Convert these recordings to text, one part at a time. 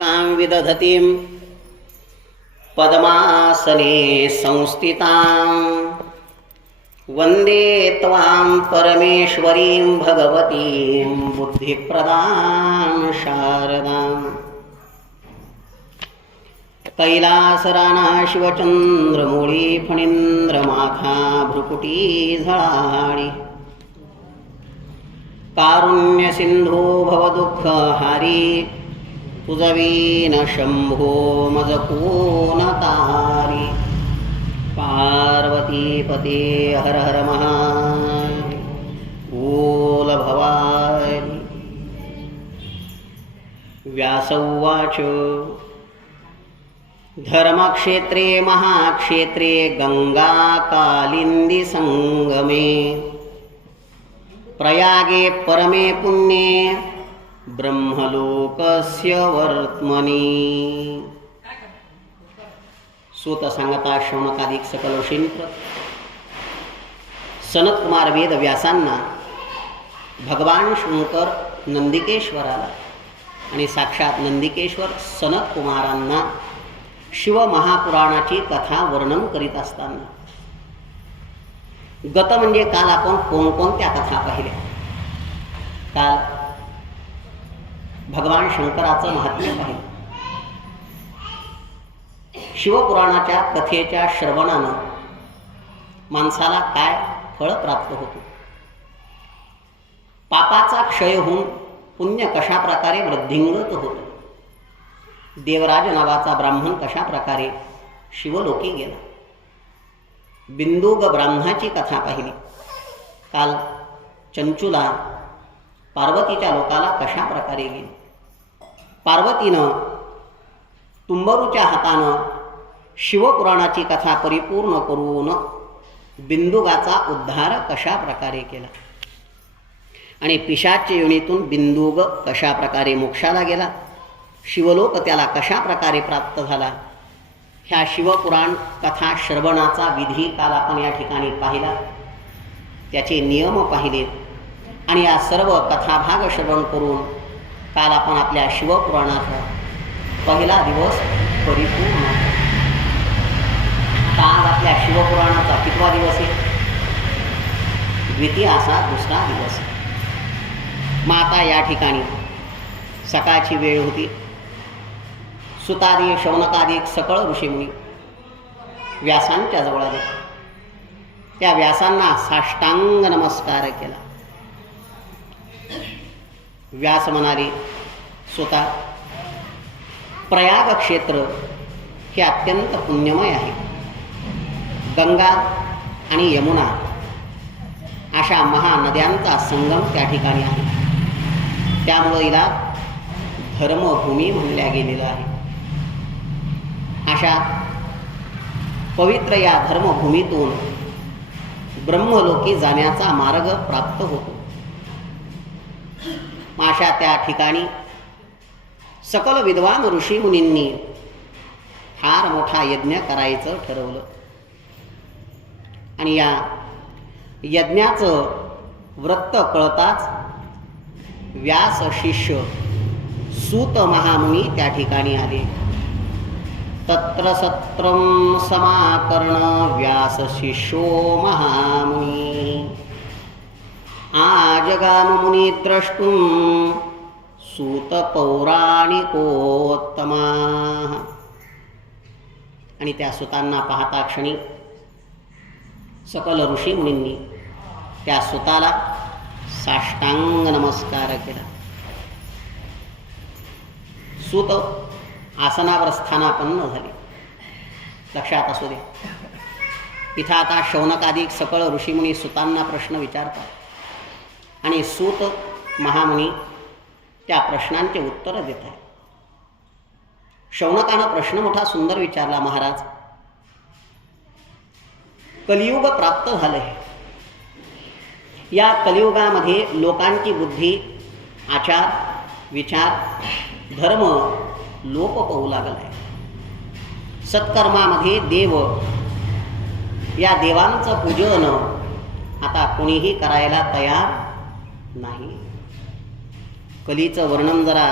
विदधतीं पद्मासने संस्थितां वन्दे त्वां परमेश्वरीं भगवतीं बुद्धिप्रदां शारदाम्। कैलासराना शिवचंद्रमूळी फणींद्रमाथा भ्रुकुटी झळाळी कारुण्यसिंधू भवदुःखहारी तुझवीन शंभो मज कोण तारी। पार्वतीपते हर हर महादेव भवानी। व्यास उवाच धर्मक्षेत्रे महाक्षेत्रे गंगा कालिंदी संगमे प्रयागे परमे पुण्ये ब्रह्मलोकस्य वर्त्मनि। सूत सांगता शौनकादिक सकल ऋषींप्रत सनत कुमार वेद व्यासांना भगवान शंकर नंदिकेश्वराला आणि साक्षात नंदिकेश्वर सनत कुमारांना शिव महापुराणाची कथा वर्णन करीत असताना गत म्हणजे काल आपण कोणकोणत्या कथा पाहिल्या। काल भगवान शंकराचं महात्म्य पाहिलं। शिवपुराणाच्या कथेच्या श्रवणानं माणसाला काय फळ प्राप्त होतो, पापाचा क्षय होऊन पुण्य कशा प्रकारे वृद्धिंगत होतो, देवराज नावाचा ब्राह्मण कशा प्रकारे शिवलोकी गेला, बिंदुग ब्राह्मणाची कथा पाहिली। काल चंचुला पार्वतीच्या लोकाला कशा प्रकारे गेली, पार्वतीनं तुंबरूच्या हातानं शिवपुराणाची कथा परिपूर्ण करून बिंदुगाचा उद्धार कशा प्रकारे केला आणि पिशाच्य योनीतून बिंदुग कशा प्रकारे मोक्षाला गेला, शिवलोक त्याला कशा प्रकारे प्राप्त झाला, ह्या शिवपुराण कथा श्रवणाचा विधी काल आपण या ठिकाणी पाहिला, त्याचे नियम पाहिलेत आणि या सर्व कथाभाग श्रवण करून काल आपण आपल्या शिवपुराणाचा पहिला दिवस परिपूर्ण। काल आपल्या शिवपुराणाचा कितवा दिवस आहे? द्वितीय असा दुसरा दिवस। मग आता या ठिकाणी सकाळची वेळ होती। सुतादी शौनकादिक सकळ ऋषीमुनी व्यासांच्या जवळ आले। त्या व्यासांना साष्टांग नमस्कार केला। व्यास म्हणाले, सुता, प्रयाग क्षेत्र हे अत्यंत पुण्यमय आहे। गंगा आणि यमुना अशा महानद्यांचा संगम त्या ठिकाणी आहे, त्यामुळे हिला धर्मभूमी म्हणल्या गेलेलं आहे। अशा पवित्र या धर्मभूमीतून ब्रह्मलोकी जाण्याचा मार्ग प्राप्त होतो। अशा त्या ठिकाणी सकल विद्वान ऋषी मुनींनी फार मोठा यज्ञ करायचं ठरवलं आणि या यज्ञाचं वृत्त कळताच व्यास शिष्य सूत महामुनी त्या ठिकाणी आले। तत्र सत्रम समाकर्ण व्यास शिष्यो महामुनी आजगाम मुनी द्रष्टुम सूत पौराणिकोत्तमा। आणि त्या सुतांना पाहता क्षणी सकल ऋषी मुनींनी त्या सुताला साष्टांग नमस्कार केला। सूत आसनावर स्थानापन्न झाले। लक्षात असू दे, इथं आता शौनकादिक सकळ ऋषीमुनी सुतांना प्रश्न विचारतात आणि सूत महामुनी त्या प्रश्नांचे उत्तर देत आहे। शौनकानं प्रश्न मोठा सुंदर विचारला, महाराज, कलियुग प्राप्त झाले, या कलियुगामध्ये लोकांची बुद्धी, आचार, विचार, धर्म लोप पाहू लागला आहे। सत्कर्मामध्ये देव, या देवांचं पूजन आता कोणीही करायला तयार नाही। कलीचं वर्णन जरा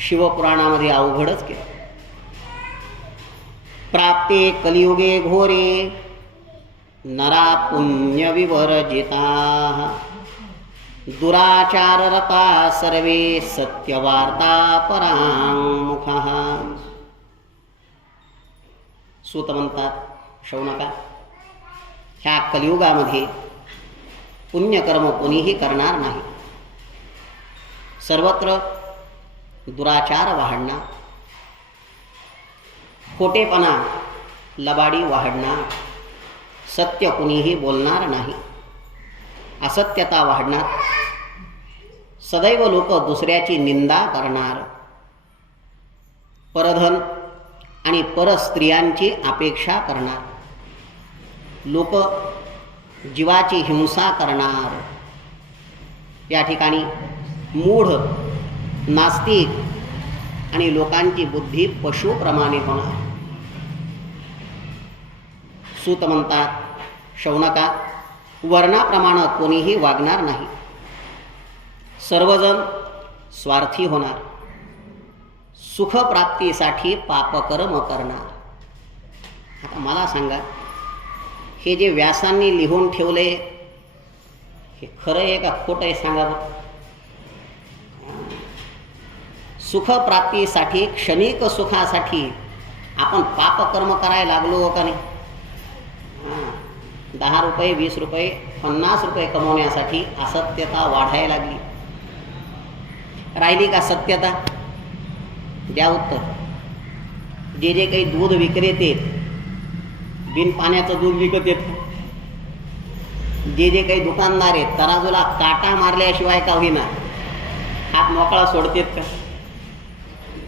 शिवपुराणामध्ये अवघडच केलं. प्राप्ते कलियुगे घोरे नरा पुण्यविवर्जिता दुराचाररता सर्वे सत्यवार्ता परांमुखः. सूत म्हणतात, शौनका, ह्या कलियुगामध्ये पुण्यकर्म कोणीही करणार नाही. सर्वत्र दुराचार वाढणार, खोटेपणा लबाडी वाढणार, सत्य कुणीही बोलणार नाही, असत्यता वाढणार, सदैव लोक दुसऱ्याची निंदा करणार, परधन आणि परस्त्रियांची अपेक्षा करणार, लोक जीवाची हिंसा करणार. या ठिकाणी मूढ, नास्तिक आणि लोकांची बुद्धी पशुप्रमाणे होणार. सूत म्हणतात, शौनका, वर्णाप्रमाणे कोणीही वागणार नाही. सर्वजण स्वार्थी होणार, सुखप्राप्तीसाठी पापकर्म करणार. आता मला सांगा, हे जे व्यासांनी लिहून ठेवले हे खरं आहे का खोटं आहे सांगा बरं. सुखप्राप्तीसाठी, क्षणिक सुखासाठी आपण पापकर्म करायला लागलो का नाही? 10 रुपये, 20 रुपये, 50 रुपये कमवण्यासाठी असत्यता वाढायला लागली. राहिली का सत्यता? द्या उत्तर. जे जे काही दूध विक्रेते बिन पाण्याचं दूध विकत येत, जे जे काही दुकानदार आहेत तराजूला काटा मारल्याशिवाय का होईना हात मोकळा सोडतेत का?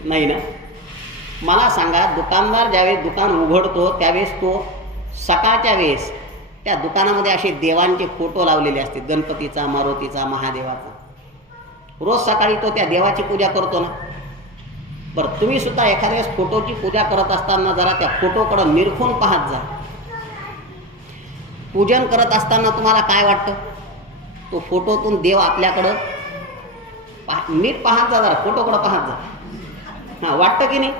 नाही ना. मला सांगा, दुकानदार ज्यावेळेस दुकान उघडतो त्यावेळेस तो सकाळच्या वेळेस त्या दुकानामध्ये असे देवांचे फोटो लावलेले असते, गणपतीचा, मारुतीचा, महादेवाचा. रोज सकाळी तो त्या देवाची पूजा करतो ना. बरं, तुम्ही सुद्धा एखाद्या वेळेस फोटोची पूजा करत असताना जरा त्या फोटोकडे निरखून पाहत जा. पूजन करत असताना तुम्हाला काय वाटतं? तो फोटोतून देव आपल्याकडं नीट पाहत जा, जरा फोटोकडे पाहत जा. हां, वाटतं की नाही?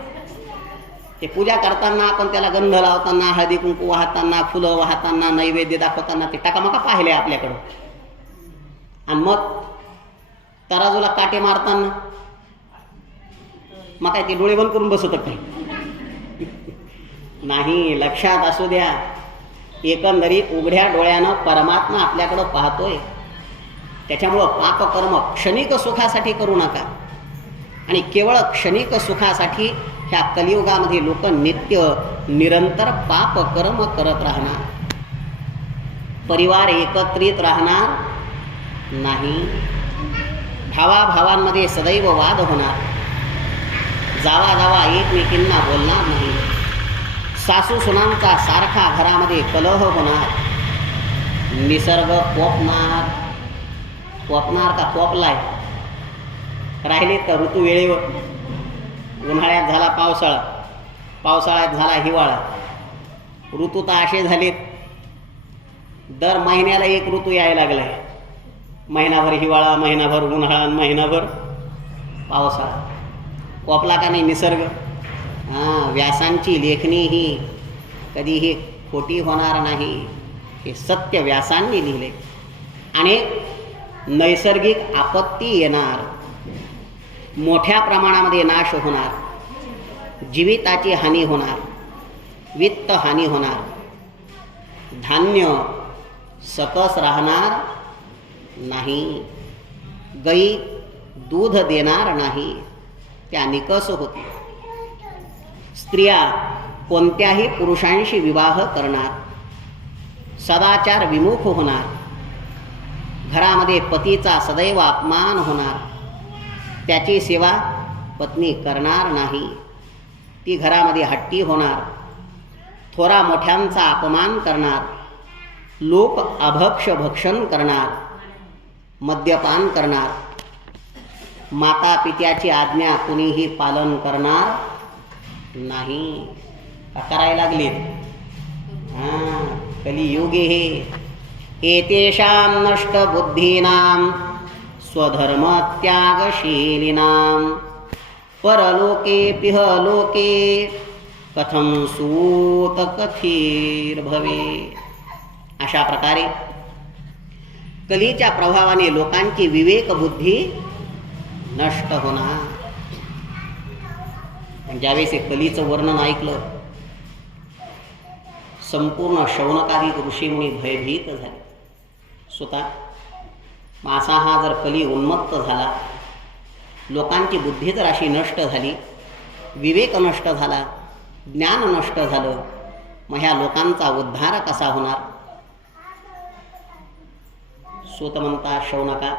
ते पूजा करताना आपण त्याला गंध लावताना, हळदी कुंकू वाहताना, फुलं वाहताना, नैवेद्य दाखवताना ते टाकामाका पाहिले आपल्याकडं. आणि मग तराजूला काटे मारताना मग काय ते डोळे बंद करून बसत काही नाही. लक्षात असू द्या, एकंदरीत उघड्या डोळ्यानं परमात्मा आपल्याकडं पाहतोय. त्याच्यामुळं पापकर्म क्षणिक सुखासाठी करू नका. आणि केवळ क्षणिक सुखासाठी ह्या कलियुगामध्ये लोक नित्य निरंतर पापकर्म करत राहणार. परिवार एकत्रित राहणार नाही. भावाभावांमध्ये सदैव वाद होणार. जावा जावा एकमेकींना बोलणार नाही. सासू सुनांचा सारखा घरामध्ये कलह होणार. निसर्ग कोपणार. कोपणार का कोपलाय? राहिले तर ऋतू वेळेवर. उन्हाळ्यात झाला पावसाळा, पावसाळ्यात झाला हिवाळा. ऋतू तर असे झालेत, दर महिन्याला एक ऋतू यायला लागलाय. महिनाभर हिवाळा, महिनाभर उन्हाळा, महिनाभर पावसाळा. कोपला का नाही निसर्ग? व्यासांची लेखणी ही कधीही खोटी होणार नाही. हे सत्य व्यासांनी लिहिले. अनेक नैसर्गिक आपत्ती येणार, मोठ्या प्रमाणामध्ये नाश होणार, जीविताची हानी होणार, वित्त हानी होणार, धान्य सकस राहणार नाही, गाई दूध देणार नाही, त्या निकस होतील. स्त्रिया कोणत्याही पुरुषांशी विवाह करणार, सदाचार विमुख होणार, घरामध्ये पतीचा सदैव अपमान होणार, त्याची सेवा पत्नी करणार नाही, ती घरामध्ये हट्टी होणार, थोरा मोठ्यांचा अपमान करणार, लोक अभक्ष भक्षण करणार, मद्यपान करणार, माता पित्याची आज्ञा कुणीही पालन करणार नाही. करायला लागलेत. कलियुगे हे एतेषां नष्ट बुद्धीनां स्वधर्म त्यागशीलिनां परलोके पिह लोके कथम सूत कथीर भवे. अशा प्रकारे कलीच्या प्रभावाने लोकांची विवेक बुद्धी नष्ट होणार. ज्यावेळेस हे कलीचं वर्णन ऐकलं, संपूर्ण शौनकादिक ऋषीमुनी भयभीत झाले. स्वतः मासा हा जर कली उन्मत्त झाला, लोकांची बुद्धी जर अशी नष्ट झाली, विवेक नष्ट झाला, ज्ञान नष्ट झालं, मग ह्या लोकांचा उद्धार कसा होणार. सूत म्हणता, शौनका,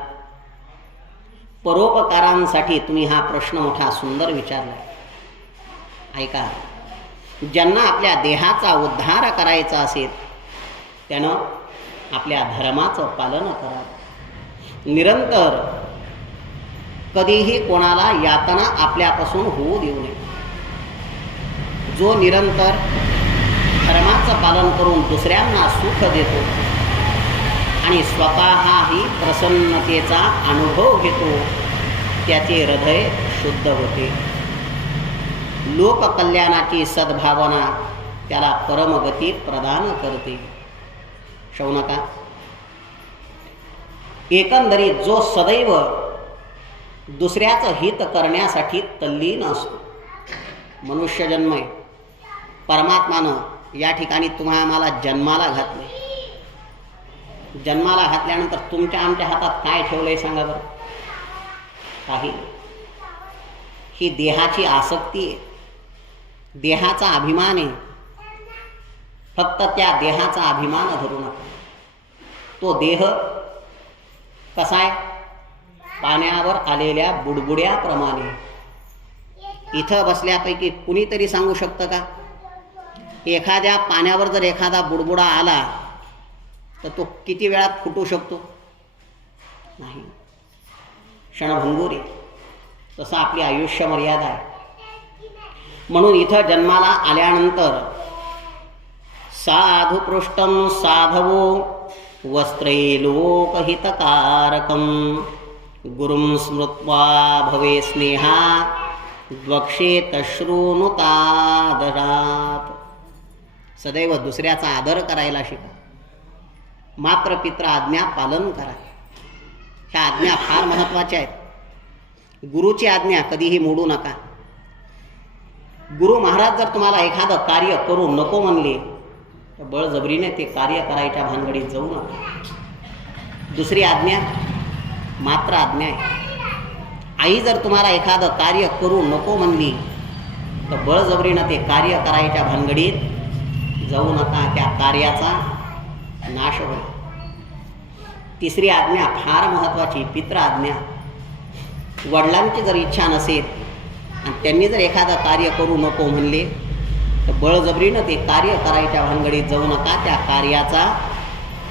परोपकारांसाठी तुम्ही हा प्रश्न मोठा सुंदर विचारला. ऐका, ज्यांना आपल्या देहाचा उद्धार करायचा असेल त्यानं आपल्या धर्माचं पालन करावं. निरंतर कधीही कोणाला यातना आपल्यापासून होऊ देऊ नये. जो निरंतर धर्माचं पालन करून दुसऱ्यांना सुख देतो आणि स्वतःही प्रसन्नतेचा अनुभव घेतो, त्याचे हृदय शुद्ध होते. लोककल्याणाची सद्भावना त्याला परमगती प्रदान करते. शौनका, एकंदरीत जो सदैव दुसऱ्याचं हित करण्यासाठी तल्लीन असतो, मनुष्य जन्म आहे. परमात्मानं या ठिकाणी आम्हाला जन्माला घातले. जन्माला घातल्यानंतर तुमच्या आमच्या हातात काय ठेवलंय सांगा बरं? काही. ही देहाची आसक्ती आहे, देहाचा अभिमान आहे. फक्त त्या देहाचा अभिमान धरू नका. तो देह कसा आहे? पाण्यावर आलेल्या बुडबुड्याप्रमाणे. इथं बसल्यापैकी कुणीतरी सांगू शकतं का, एखाद्या पाण्यावर जर एखादा बुडबुडा आला तर तो किती वेळात फुटू शकतो? नाही, क्षणभंगूर आहे. तसं आपली आयुष्य मर्यादा आहे. म्हणून इथं जन्माला आल्यानंतर साधुपृष्टं साधवो वस्त्रैलोकहितकारकं गुरुं स्मृत्वा भवे स्नेहा द्वक्षेत श्रूनुतादरात. सदैव दुसऱ्याचा आदर करायला शिका. मात्र पित्र आज्ञा पालन करा. ह्या आज्ञा फार महत्त्वाच्या आहेत. गुरुची आज्ञा कधीही मोडू नका. गुरु महाराज जर तुम्हाला एखादं कार्य करू नको म्हणले तर बळजबरीने ते कार्य करायच्या भानगडीत जाऊ नका. दुसरी आज्ञा मात्र आज्ञा आहे. आई जर तुम्हाला एखादं कार्य करू नको म्हणली तर बळजबरीनं ते कार्य करायच्या भानगडीत जाऊ नका. त्या कार्याचा नाश होईल. तिसरी आज्ञा फार महत्त्वाची, पित्र आज्ञा. वडिलांची जर इच्छा नसेल आणि त्यांनी जर एखादं कार्य करू नको म्हणले तर बळजबरीनं ते कार्य करायच्या भानगडीत जाऊ नका. त्या कार्याचा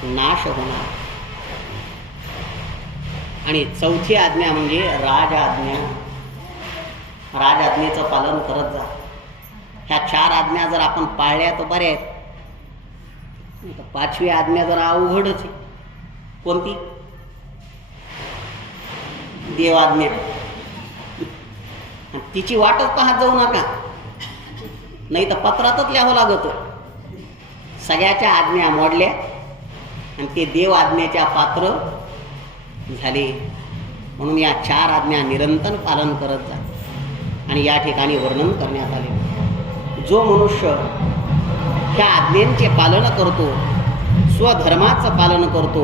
नाश होणार. आणि चौथी आज्ञा म्हणजे राजआज्ञा. राजआज्ञेचं पालन करत जा. ह्या 4 आज्ञा जर आपण पाळल्या तर बऱ्या आहेत. पाचवी आज्ञा जरा अवघडच आहे. कोणती? देवाज्ञा. तिची वाटच पाहत जाऊ नका, नाही तर पत्रातच लिहावं लागतं. सगळ्याच्या आज्ञा मोडल्या आणि ते देव आज्ञेच्या पात्र झाले. म्हणून या 4 आज्ञा निरंतर पालन करत जा. आणि या ठिकाणी वर्णन करण्यात आले, जो मनुष्य ह्या आज्ञेचे पालन करतो, स्वधर्माचं पालन करतो,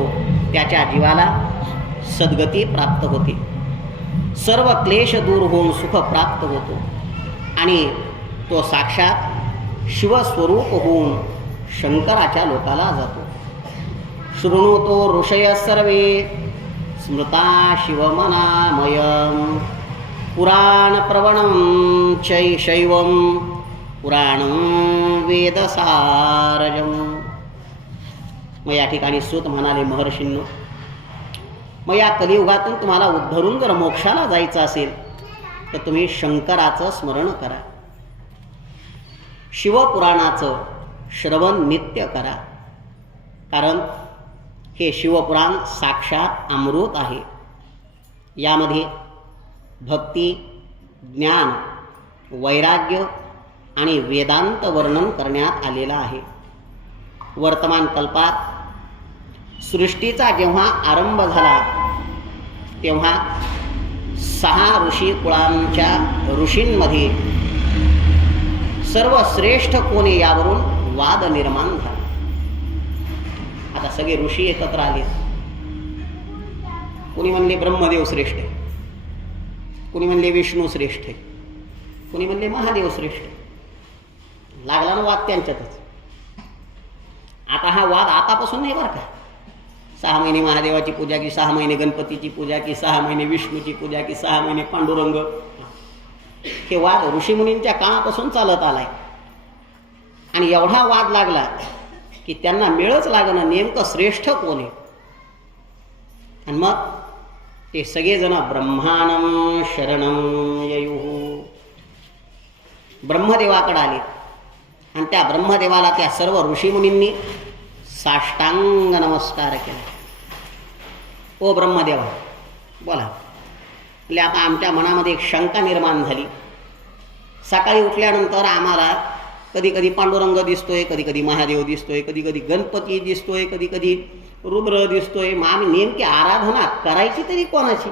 त्याच्या जीवाला सद्गती प्राप्त होते. सर्व क्लेश दूर होऊन सुख प्राप्त होतो आणि तो साक्षात शिवस्वरूप होऊन शंकराच्या लोकाला जातो. शृणोतो ऋषय सर्वे स्मृता शिवमनामयं पुराण प्रवणं शैवं पुराणं वेदसारजं. मग या ठिकाणी सूत म्हणाले, महर्षींनो, मग या कलियुगातून तुम्हाला उद्धरून जर मोक्षाला जायचं असेल तर तुम्ही शंकराचं स्मरण करा. शिवपुराणाचं श्रवण नित्य करा. कारण हे शिवपुराण साक्षात अमृत आहे. यामध्ये भक्ती, ज्ञान, वैराग्य आणि वेदांत वर्णन करण्यात आलेलं आहे. वर्तमान कल्पात सृष्टीचा जेव्हा आरंभ झाला तेव्हा 6 ऋषी कुळांच्या ऋषींमध्ये सर्वश्रेष्ठ कोणी यावरून वाद निर्माण झाला. आता सगळे ऋषी एकत्र आले. कोणी म्हणले ब्रह्मदेव श्रेष्ठ आहे, कोणी म्हणले विष्णू श्रेष्ठ आहे, कोणी म्हणले महादेव श्रेष्ठ आहे. लागला ना वाद त्यांच्यातच. आता हा वाद आतापासून नाही बरं का. 6 महिने महादेवाची पूजा की 6 महिने गणपतीची पूजा की 6 महिने विष्णूची पूजा की 6 महिने पांडुरंग, हे वाद ऋषीमुनींच्या काळापासून चालत आलाय. आणि एवढा वाद लागला की त्यांना मिळच लागणं नेमकं श्रेष्ठ कोण आहे. आणि मग ते सगळेजण ब्रह्माणं शरणं ययुः, ब्रह्मदेवाकडे आले. आणि त्या ब्रह्मदेवाला त्या सर्व ऋषीमुनींनी साष्टांग नमस्कार केला. ओ ब्रह्मदेवा बोला. म्हणजे आता आमच्या मनामध्ये एक शंका निर्माण झाली. सकाळी उठल्यानंतर आम्हाला कधी कधी पांडुरंग दिसतोय, कधी कधी महादेव दिसतोय, कधी कधी गणपती दिसतोय, कधी कधी रुद्र दिसतोय. मग आम्ही नेमकी आराधना करायची तरी कोणाची?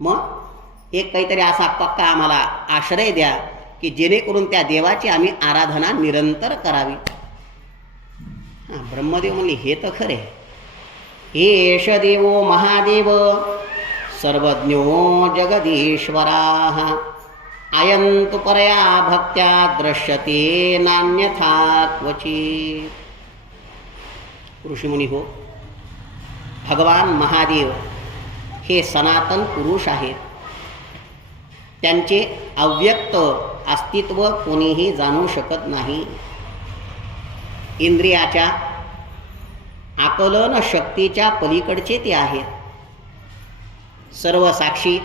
मग एक काहीतरी असा पक्का आम्हाला आश्रय द्या की जेणेकरून त्या देवाची आम्ही आराधना निरंतर करावी. ब्रह्मदेव म्हणले हे तर खरे. एष देवो महादेव सर्वज्ञो जगदीश्वराः अयंतु परया भक्त्या दृश्यते नान्यथा क्वचित्. ऋषीमुनी हो, भगवान महादेव हे सनातन पुरुष आहेत. त्यांचे अव्यक्त अस्तित्व कोणीही जाणू शकत नाही. इंद्रियाच्या आकलन शक्तीच्या पलीकडचे ते आहेत. सर्व साक्षी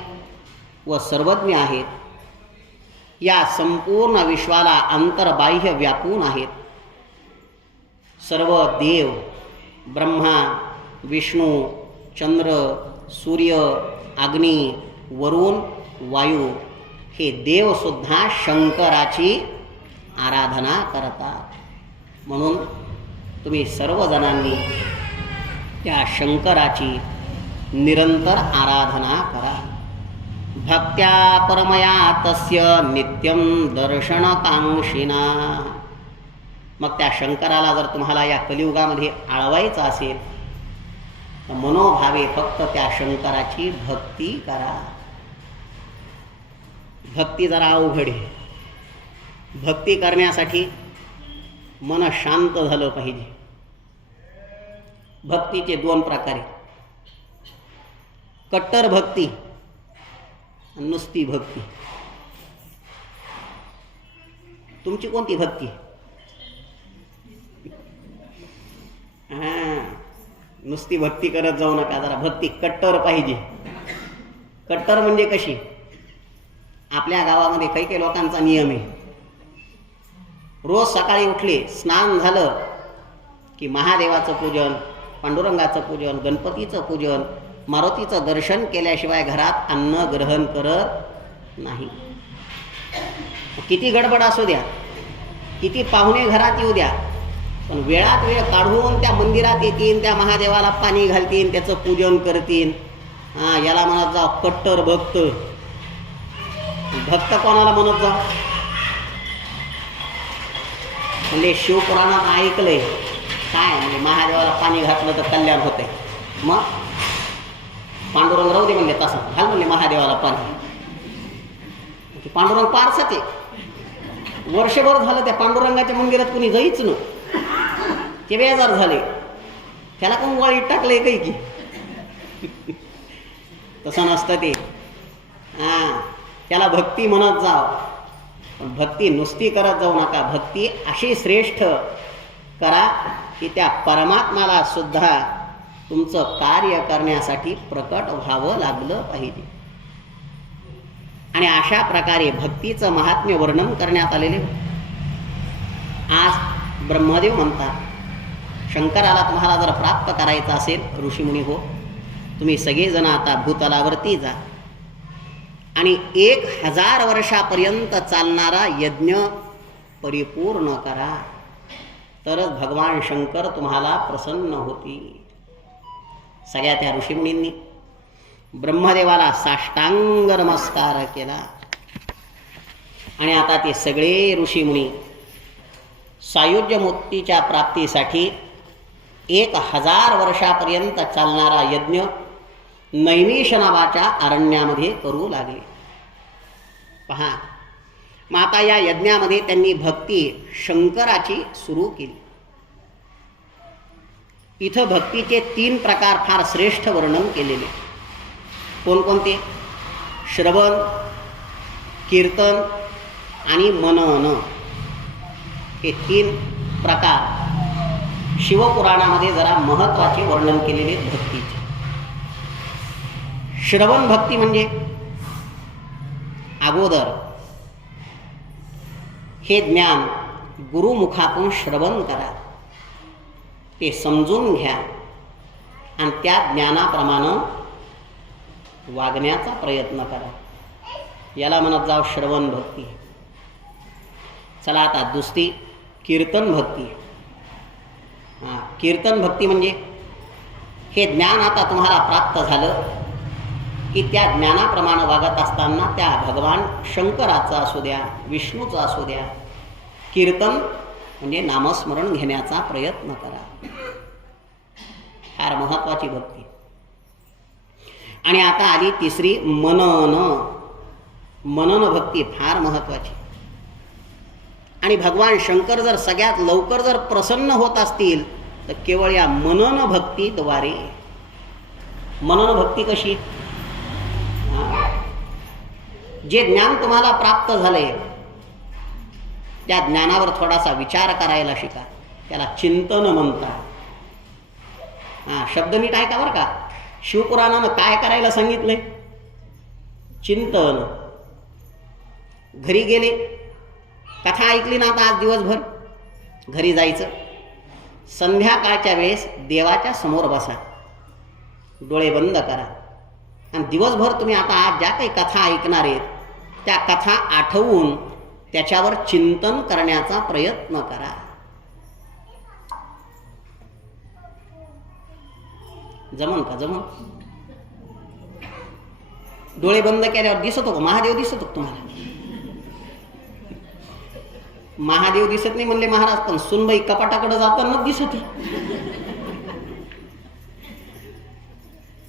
व सर्वज्ञ आहेत. या संपूर्ण विश्वाला अंतर्बाह्य व्यापून आहेत. सर्व देव, ब्रह्मा, विष्णू, चंद्र, सूर्य, अग्नी, वरुण, वायू हे देवसुद्धा शंकराची आराधना करतात. म्हणून तुम्ही सर्वजणांनी त्या शंकराची निरंतर आराधना करा. भक्त्या परमया तस्य नित्यं दर्शनकांक्षिणा. मग त्या शंकराला जर तुम्हाला या कलियुगामध्ये आळवायचं असेल तर मनोभावे फक्त त्या शंकराची भक्ती करा. भक्ती जरा अवघड आहे. भक्ती करण्यासाठी मन शांत झालं पाहिजे. भक्तीचे 2 प्रकार आहेत. कट्टर भक्ती आणि नुसती भक्ती. तुमची कोणती भक्ती? नुसती भक्ती करत जाऊ नका. जरा भक्ती कट्टर पाहिजे. कट्टर म्हणजे कशी? आपल्या गावामध्ये काही काही लोकांचा नियम आहे. रोज सकाळी उठले, स्नान झालं की महादेवाचं पूजन, पांडुरंगाचं पूजन, गणपतीचं पूजन, मारुतीचं दर्शन केल्याशिवाय घरात अन्न ग्रहण करत नाही. किती गडबड असू द्या, किती पाहुणे घरात येऊ द्या, पण वेळात वेळ काढून त्या मंदिरात येतील, त्या महादेवाला पाणी घालतील, त्याचं पूजन करतील. याला म्हणत जाव कट्टर भक्त. भक्त कोणाला म्हणत जाव? म्हणजे शिवपुराणात ऐकलंय काय, म्हणजे महादेवाला पाणी घातलं तर कल्याण होतंय. मग पांडुरंग राहू दे म्हणले, तसं घाल म्हणले महादेवाला पाणी. पांडुरंग पारसाच आहे. वर्षभर झालं त्या पांडुरंगाच्या मंदिरात कुणी जाईच न, ते बेजार झाले. त्याला कोण वाळीत टाकलंय काही की? तसं नसतं ते. त्याला भक्ती म्हणत जाव, पण भक्ती नुसती करत जाऊ नका. भक्ती अशी श्रेष्ठ करा की त्या परमात्म्याला सुद्धा तुमचं कार्य करण्यासाठी प्रकट व्हावं लागलं पाहिजे. आणि अशा प्रकारे भक्तीचं महात्म्य वर्णन करण्यात आलेले. आज ब्रह्मदेव म्हणतात, शंकराला तुम्हाला जर प्राप्त करायचं असेल ऋषीमुनी हो, तुम्ही सगळेजण आता भूतलावरती जा आणि 1000 वर्षापर्यंत चालणारा यज्ञ परिपूर्ण करा, तरच भगवान शंकर तुम्हाला प्रसन्न होतील. सगळ्या त्या ऋषीमुनींनी ब्रह्मदेवाला साष्टांग नमस्कार केला. आणि आता ते सगळे ऋषीमुनी सायुज्य मुक्तीच्या प्राप्तीसाठी 1000 वर्षापर्यंत चालणारा यज्ञ नैमिष नावाच्या अरण्यामध्ये करू लागले. पहा, मग आता या यज्ञामध्ये त्यांनी भक्ती शंकराची सुरू केली. इथं भक्तीचे 3 प्रकार फार श्रेष्ठ वर्णन केलेले. कोणकोणते? श्रवण, कीर्तन आणि मनन. हे 3 प्रकार शिवपुराणामध्ये जरा महत्त्वाचे वर्णन केलेले भक्तीचे. श्रवण भक्ती म्हणजे अगोदर हे ज्ञान गुरुमुखातून श्रवण करा, ते समजून घ्या आणि त्या ज्ञानाप्रमाणे वागण्याचा प्रयत्न करा. याला म्हणत जाव श्रवण भक्ती. चला आता दुसरी कीर्तन भक्ती. कीर्तन भक्ती म्हणजे हे ज्ञान आता तुम्हाला प्राप्त झालं की त्या ज्ञानाप्रमाणे वागत असताना त्या भगवान शंकराचा असू द्या, विष्णूचा असू द्या, कीर्तन म्हणजे नामस्मरण घेण्याचा प्रयत्न करा. फार महत्त्वाची भक्ती. आणि आता आली तिसरी मनन. मनन भक्ती फार महत्त्वाची. आणि भगवान शंकर जर सगळ्यात लवकर जर प्रसन्न होत असतील तर केवळ या मनन भक्तीद्वारे. मनन भक्ती कशी? जे ज्ञान तुम्हाला प्राप्त झाले त्या ज्ञानावर थोडासा विचार करायला शिका. त्याला चिंतन म्हणतात. शब्द नीट ऐका बरं का. शिवपुराणानं काय करायला सांगितलंय? चिंतन. घरी गेले, कथा ऐकली ना आता आज दिवसभर, घरी जायचं, संध्याकाळच्या वेळेस देवाच्या समोर बसा, डोळे बंद करा आणि दिवसभर तुम्ही आता आज ज्या काही कथा ऐकणार आहेत त्या कथा आठवून त्याच्यावर चिंतन करण्याचा प्रयत्न करा. जमन का? जमन. डोळे बंद केल्यावर दिसतो का महादेव? दिसतो का तुम्हाला? महादेव दिसत नाही म्हणले महाराज, पण सुनबाई कपाटाकडे जाताना दिसत.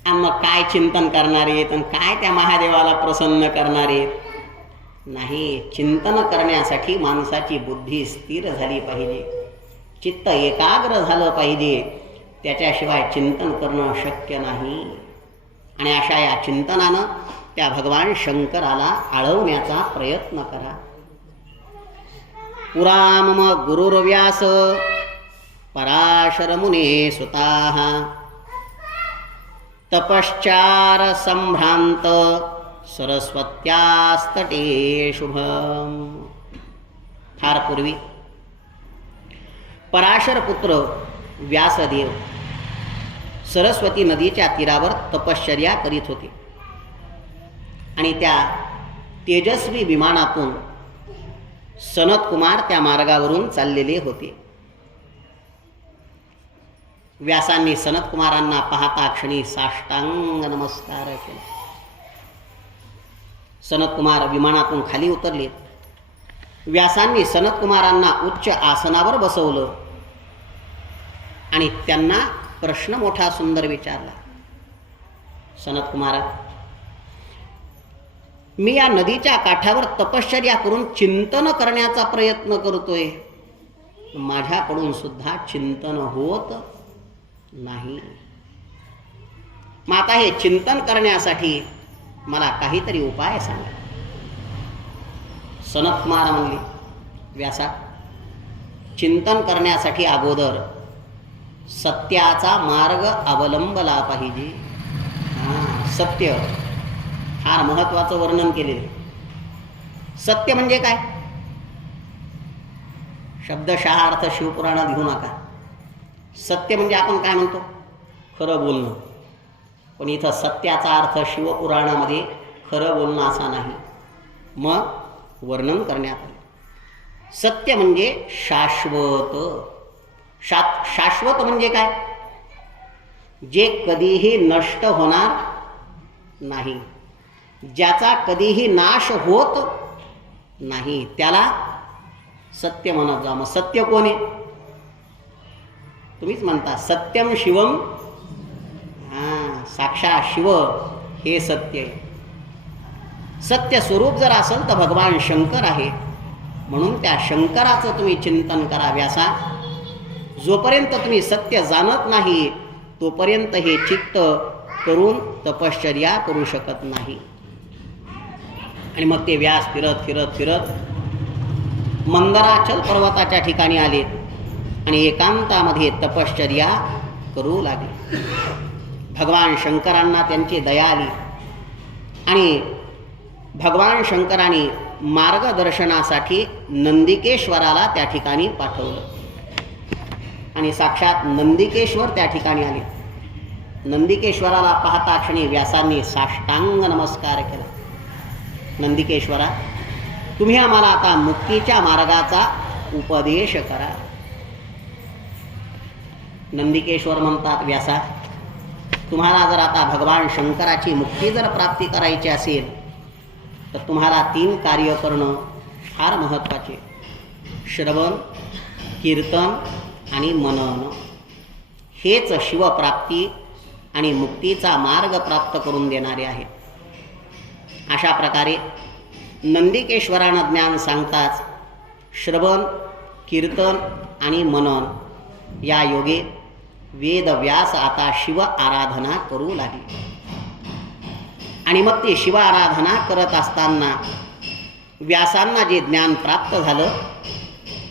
आणि मग काय चिंतन करणार आहेत आणि काय त्या महादेवाला प्रसन्न करणार आहेत? नाही, चिंतन करण्यासाठी माणसाची बुद्धी स्थिर झाली पाहिजे, चित्त एकाग्र झालं पाहिजे. त्याच्याशिवाय चिंतन करणं शक्य नाही. आणि अशा या चिंतनानं त्या भगवान शंकराला आळवण्याचा प्रयत्न करा. पुरा मम गुरुर्व्यास पराशर मुने सुताः तपश्चार संभ्रांत सरस्वत्यास्तटे शुभम. फार पूर्वी पराशर पुत्र व्यासदेव सरस्वती नदीच्या तीरावर तपश्चर्या करीत होते. आणि त्या तेजस्वी विमानातून सनत कुमार त्या मार्गावरून चाललेले होते. व्यासांनी सनत कुमारांना पाहता क्षणी साष्टांग नमस्कार केला. सनत कुमार विमानातून खाली उतरले. व्यासांनी सनत कुमारांना उच्च आसनावर बसवलं आणि त्यांना प्रश्न मोठा सुंदर विचारला. सनत कुमारा, मी या नदीच्या काठावर तपश्चर्या करून चिंतन करण्याचा प्रयत्न करतोय, माझ्याकडून सुद्धा चिंतन होत नाही. मग आता हे चिंतन करण्यासाठी मला काहीतरी उपाय सांगा. सनत कुमार म्हणले, व्यासा, चिंतन करण्यासाठी अगोदर सत्याचा मार्ग अवलंबला पाहिजे. सत्य फार महत्वाचं वर्णन केलेलं. सत्य म्हणजे काय? शब्दशः अर्थ शिवपुराणात घेऊ नका. सत्य म्हणजे आपण काय म्हणतो? खरं बोलणं. पण इथं सत्याचा अर्थ शिवपुराणामध्ये खरं बोलणं असा नाही. मग वर्णन करण्यात आलं. सत्य म्हणजे शाश्वत. शाश्वत म्हणजे काय? जे कधीही नष्ट होणार नाही, ज्याचा कधीही नाश होत नाही, त्याला सत्य म्हणत जा. मग सत्य कोण आहे? तुम्हीच म्हणता सत्यम शिवम. साक्षात शिव हे सत्य आहे. सत्य स्वरूप जर असेल तर भगवान शंकर आहे. म्हणून त्या शंकराचं तुम्ही चिंतन करा. व्यासा, जोपर्यंत तुम्ही सत्य जाणत नाही तोपर्यंत हे चित्त करून तपश्चर्या करू शकत नाही. आणि मग ते व्यास फिरत फिरत फिरत मंदराचल पर्वताच्या ठिकाणी आले आणि एकांतामध्ये तपश्चर्या करू लागले. भगवान शंकरांना त्यांची दया आली आणि भगवान शंकरांनी मार्गदर्शनासाठी नंदिकेश्वराला त्या ठिकाणी पाठवलं आणि साक्षात नंदिकेश्वर त्या ठिकाणी आले. नंदिकेश्वराला पाहता क्षणी व्यासांनी साष्टांग नमस्कार केला. नंदिकेश्वरा, तुम्ही आम्हाला आता मुक्तीच्या मार्गाचा उपदेश करा. नंदिकेश्वर म्हणतात, व्यासा, तुम्हाला जर आता भगवान शंकराची मुक्ती जर प्राप्ती करायची असेल तर तुम्हाला 3 कार्य करणं फार महत्त्वाचे. श्रवण, कीर्तन आणि मनन. हेच शिवप्राप्ती आणि मुक्तीचा मार्ग प्राप्त करून देणारे आहेत. अशा प्रकारे नंदिकेश्वरानं ज्ञान सांगताच श्रवण, कीर्तन आणि मनन या योगे वेदव्यास आता शिव आराधना करू लागले. आणि मग ते शिव आराधना करत असताना व्यासांना जे ज्ञान प्राप्त झालं,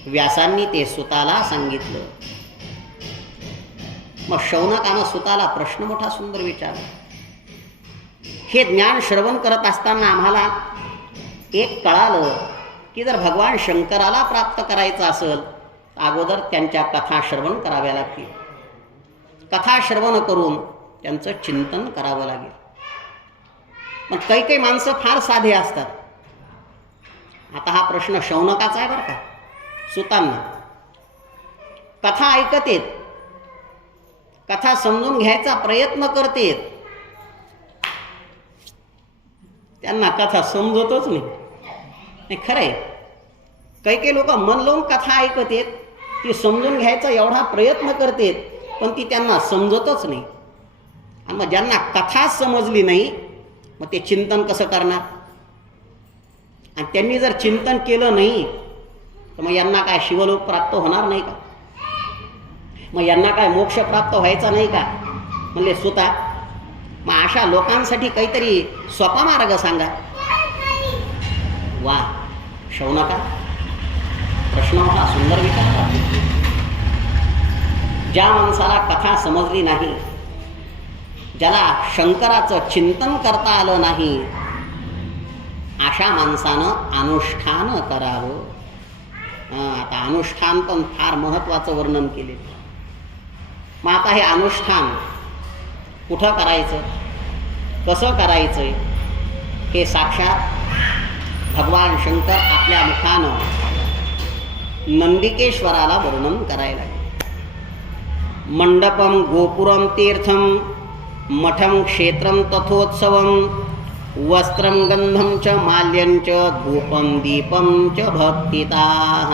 व्यासांनी ते सुताला सांगितलं. मग शौनकानं सुताला प्रश्न मोठा सुंदर विचारला. हे ज्ञान श्रवण करत असताना आम्हाला एक कळालं की जर भगवान शंकराला प्राप्त करायचं असेल तर अगोदर त्यांच्या कथा श्रवण कराव्या लागतील. कथा श्रवण करून त्यांचं चिंतन करावं लागेल. मग काही काही माणसं फार साधे असतात. आता हा प्रश्न शौनकाचा आहे बरं का. सुतांना कथा ऐकतेत, कथा समजून घ्यायचा प्रयत्न करतेत, त्यांना कथा समजतच नाही. खरं आहे, काही काही लोक मन लावून कथा ऐकतेत, ती समजून घ्यायचा एवढा प्रयत्न करतेत, पण ती त्यांना समजतच नाही. आणि मग ज्यांना कथा समजली नाही मग ते चिंतन कसं करणार? आणि त्यांनी जर चिंतन केलं नाही तर मग यांना काय शिवलोक प्राप्त होणार नाही का? मग यांना काय मोक्ष प्राप्त व्हायचा नाही का? म्हणले सुता, मग अशा लोकांसाठी काहीतरी सोपा मार्ग सांगा. वा शौनका, प्रश्न हा सुंदर विचारला. ज्या माणसाला कथा समजली नाही, ज्याला शंकराचं चिंतन करता आलं नाही, अशा माणसानं अनुष्ठान करावं. आता अनुष्ठान पण फार महत्त्वाचं वर्णन केले. मग आता हे अनुष्ठान कुठं करायचं, कसं करायचं, हे साक्षात भगवान शंकर आपल्या मुखानं नंदिकेश्वराला वर्णन करायला लागले. मंडपम गोपुरम तीर्थम मठम क्षेत्रम तथोत्सवम वस्त्रम गंधम च माल्यं च धूपम दीपम च भक्तिताः.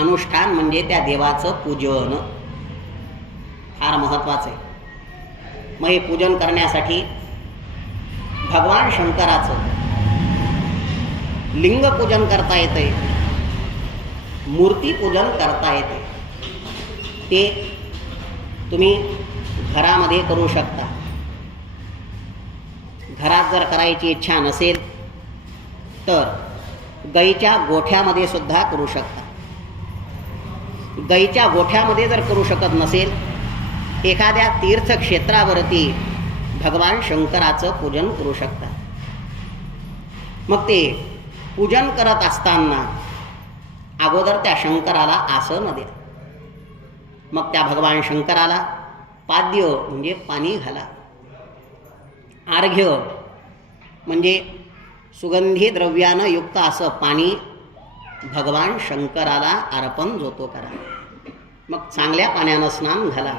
अनुष्ठान म्हणजे त्या देवाचं पूजन, फार महत्त्वाचं आहे. मग हे पूजन करण्यासाठी भगवान शंकराचं लिंग पूजन करता येते, मूर्ती पूजन करता येते. ते तुम्ही घरामध्ये करू शकता. घरात जर करायची इच्छा नसेल तर गाईच्या गोठ्यामध्ये सुद्धा करू शकता. गाईच्या गोठ्यामध्ये जर करू शकत नसेल, एखाद्या तीर्थक्षेत्रावरती भगवान शंकराचं पूजन करू शकता. मग ते पूजन करत असताना अगोदर त्या शंकराला आसन द्या. मग त्या भगवान शंकराला पाद्य म्हणजे पाणी घाला. अर्घ्य म्हणजे सुगंधी द्रव्यानं युक्त असं पाणी भगवान शंकराला अर्पण जो तो करा. मग चांगल्या पाण्यानं स्नान घाला.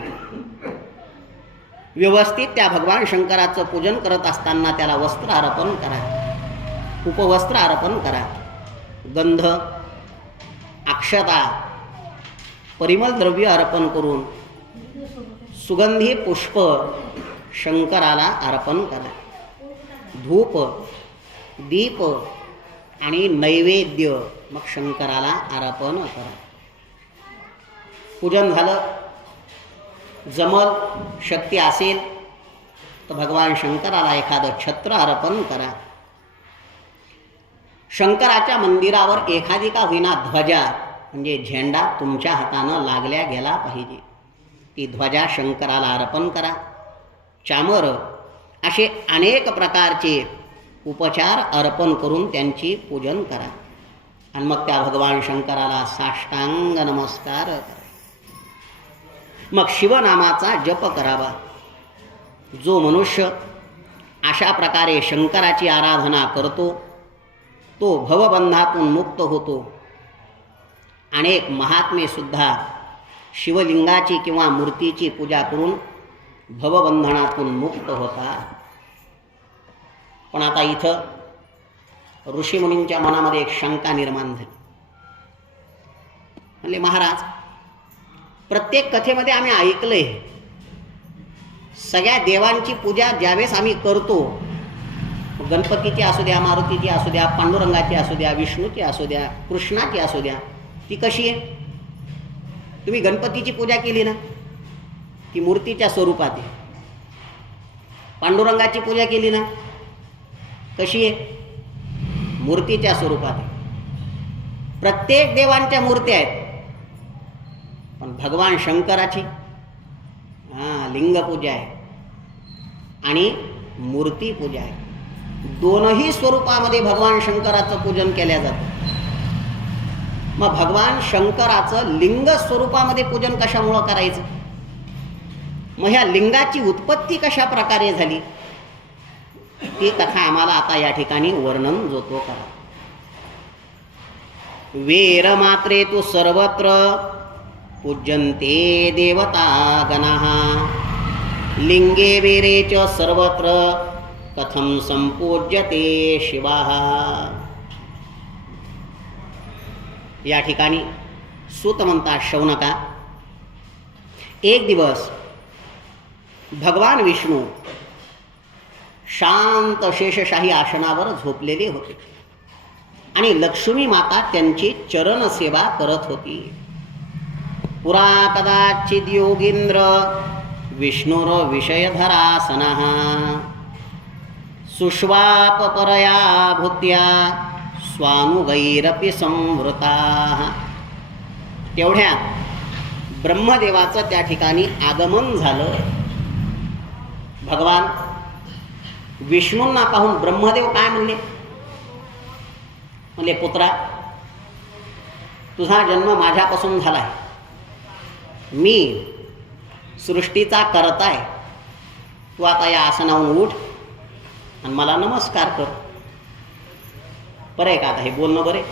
व्यवस्थित त्या भगवान शंकराचं पूजन करत असताना त्याला वस्त्र अर्पण करा, उपवस्त्र अर्पण करा. गंध, अक्षता, परिमल द्रव्य अर्पण करून सुगंधी पुष्प शंकराला अर्पण करा. धूप, दीप आणि नैवेद्य मग शंकराला अर्पण करा. पूजन झालं, जमल शक्ती असेल तर भगवान शंकराला एखादं छत्र अर्पण करा. शंकराच्या मंदिरावर एखादी का होईना ध्वजा म्हणजे झेंडा तुमच्या हातानं लागल्या गेला पाहिजे. ती ध्वजा शंकराला अर्पण करा. चामर असे अनेक प्रकारचे उपचार अर्पण करून त्यांची पूजन करा. आणि मग त्या भगवान शंकराला साष्टांग नमस्कार करा. मग शिवनामाचा जप करावा. जो मनुष्य अशा प्रकारे शंकराची आराधना करतो तो भवबंधातून मुक्त होतो. अनेक महात्मे सुद्धा शिवलिंगाची किंवा मूर्तीची पूजा करून भवबंधनातून मुक्त होतात. पण आता इथं ऋषीमुनींच्या मनामध्ये एक शंका निर्माण झाली. म्हणले, महाराज, प्रत्येक कथेमध्ये आम्ही ऐकलंय सगळ्या देवांची पूजा ज्यावेळेस आम्ही करतो, गणपतीची असू द्या, मारुतीची असू द्या, पांडुरंगाची असू द्या, विष्णूची असू द्या, कृष्णाची असू द्या, ती कशी आहे? तुम्ही गणपतीची पूजा केली ना, ती मूर्तीच्या स्वरूपात आहे. पांडुरंगाची पूजा केली ना, कशी आहे? मूर्तीच्या स्वरूपात आहे. प्रत्येक देवांच्या मूर्त्या आहेत, पण भगवान शंकराची लिंगपूजा आहे आणि मूर्ती पूजा आहे. दोनही स्वरूपामध्ये भगवान शंकराचं पूजन केल्या जातं. मग भगवान शंकराचं लिंग स्वरूपामध्ये पूजन कशामुळं करायचं? मग ह्या लिंगाची उत्पत्ती कशा प्रकारे झाली ती कथा आम्हाला आता या ठिकाणी वर्णन जो तो करा. वेर मात्रे तु सर्वत्र पूज्यन्ते देवता गणाः लिंगे वेरे च सर्वत्र कथं संपूज्यते शिवाः. या ठिकाणी सूत म्हणतात, शौनका, एक दिवस भगवान विष्णू शांत शेषशाही आसनावर झोपलेले होते आणि लक्ष्मी माता त्यांची चरण सेवा करत होती. पुरा कदाचिद योगींद्र विष्णुर विषयधरासनः सुष्वापपरया भूत्या स्वानुगैरपि संवृताः. तेवढ्यात ब्रह्मदेवाचं त्या ठिकाणी आगमन झालं. भगवान विष्णूंना पाहून ब्रह्मदेव काय म्हणले? म्हणले, पुत्रा, तुझा जन्म माझ्यापासून झालाय. मी सृष्टीचा करता आहे. तू आता या आसनावरून उठ आणि मला नमस्कार कर. बरं आहे का आता हे बोलणं? बरे.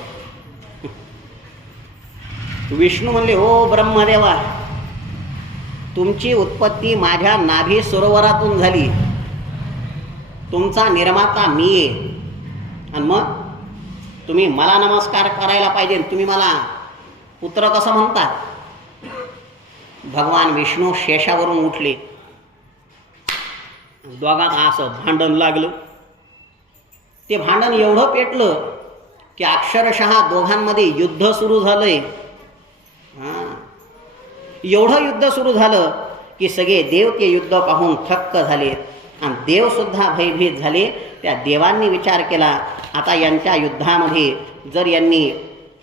विष्णू म्हणले, हो ब्रह्मदेवा, तुमची उत्पत्ती माझ्या नाभी सरोवरातून झाली. तुमचा निर्माता मी आहे आणि मग तुम्ही मला नमस्कार करायला पाहिजे. तुम्ही मला पुत्र कसं म्हणता? भगवान विष्णू शेषावरून उठले. दोघांत असं भांडण लागलं. ते भांडण एवढं पेटलं की अक्षरशः दोघांमध्ये युद्ध सुरू झालंय. एवढं युद्ध सुरू झालं की सगळे देव ते युद्ध पाहून थक्क झाले आणि देवसुद्धा भयभीत झाले. त्या देवांनी विचार केला, आता यांच्या युद्धामध्ये जर यांनी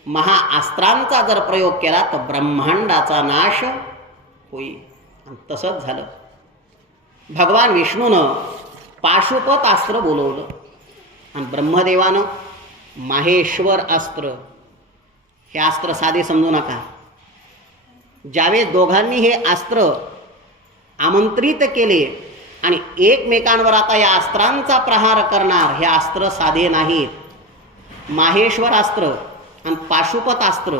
महाअस्त्रांचा जर प्रयोग केला तर ब्रह्मांडाचा नाश होईल. आणि तसंच झालं. भगवान विष्णूनं पाशुपत अस्त्र बोलवलं आणि ब्रह्मदेवानं माहेश्वर अस्त्र. हे अस्त्र साधे समजू नका. ज्यावेळेस दोघांनी हे अस्त्र आमंत्रित केले आणि एकमेकांवर आता या अस्त्रांचा प्रहार करणार. हे अस्त्र साधे नाहीत. माहेश्वर अस्त्र आणि पाशुपत अस्त्र